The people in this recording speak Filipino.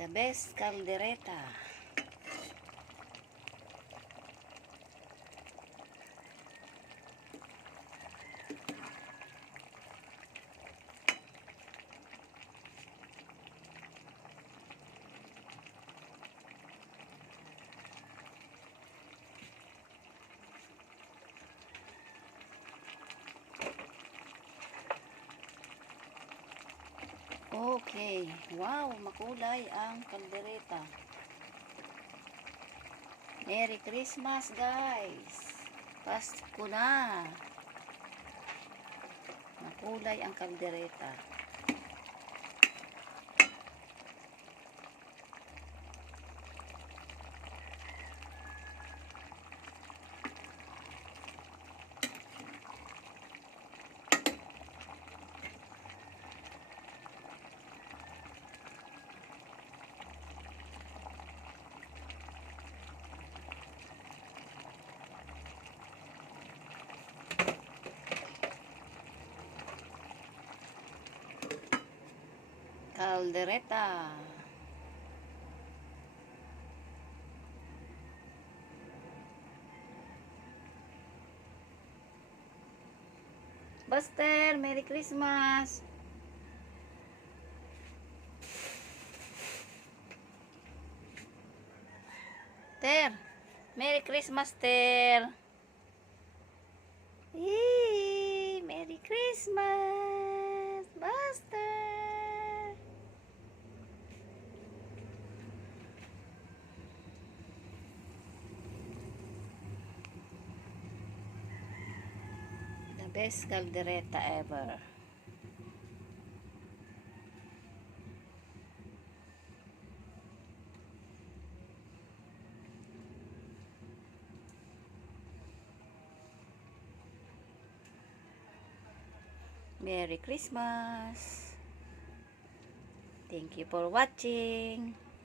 The best caldereta. Okay. Wow, makulay ang kaldereta. Merry Christmas, guys. Pasko na. Makulay ang kaldereta. Caldereta. Buster, Merry Christmas. Ter, Merry Christmas, Ter. Yay! Merry Christmas, Buster. The best caldereta ever. Merry Christmas. Thank you for watching.